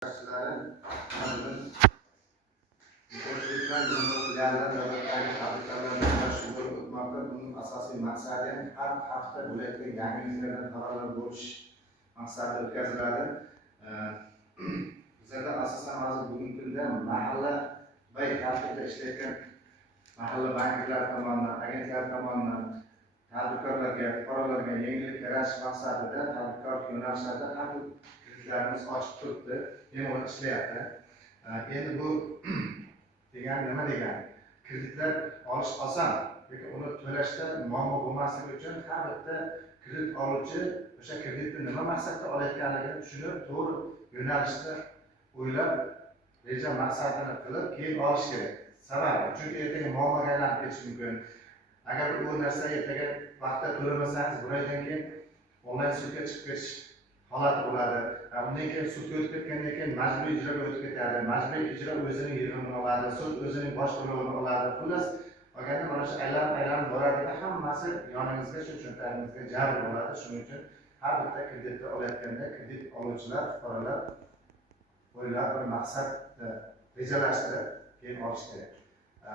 Karşıların tanıdığım O'zbekiston Cumhuriyeti'nden davlatdagi tadbirkorlarga shug'ul o'tmoqda. Buning asosiy maqsadi har hafta bo'layotgan yangi yillardan xabarlar bo'lish maqsadida o'tkaziladi. Bizlarda asosan hozir bugungi kunda mahalla va tartibda ishlayotgan mahalla banklar tomonidan, agentlar tomonidan tadbirkorlarga, fuqarolarga yengillik yaratish maqsadida tadbirkor yo'nalishlarda har xil kreditlarimiz ochib turibdi, yana ishlayapti. Endi bu degani nima degani? Kreditlar olish oson, lekin uni to'lashda muammo bo'lmasligi uchun har bitta kredit oluvchi o'sha kreditni nima maqsadda olayotganligini tushunib, to'g'ri yo'nalishda o'ylab, reja maqsadini qilib, keyin olish kerak. Sababi, chunki ertaga muammoga aylanib ketishi mumkin. Agar u narsa ertaga vaqtda to'lamasangiz, bundan keyin onlayn sudga chiqib ketish holati bo'ladi. Undan keyin sudga o'tib ketgandan keyin majburiy ijroga o'tib ketadi. Majburiy ijro o'zining yig'imini oladi, sud o'zining bosh to'lovini oladi. Xullas, olganda mana shu aylanib boradida hammasi yoningizga, shu cho'ntagingizga jabr bo'ladi. Shuning uchun har bitta kreditni olayotganda kredit oluvchilar, fuqarolar o'ylab bir maqsad rejalashtirib keyin olish kerak.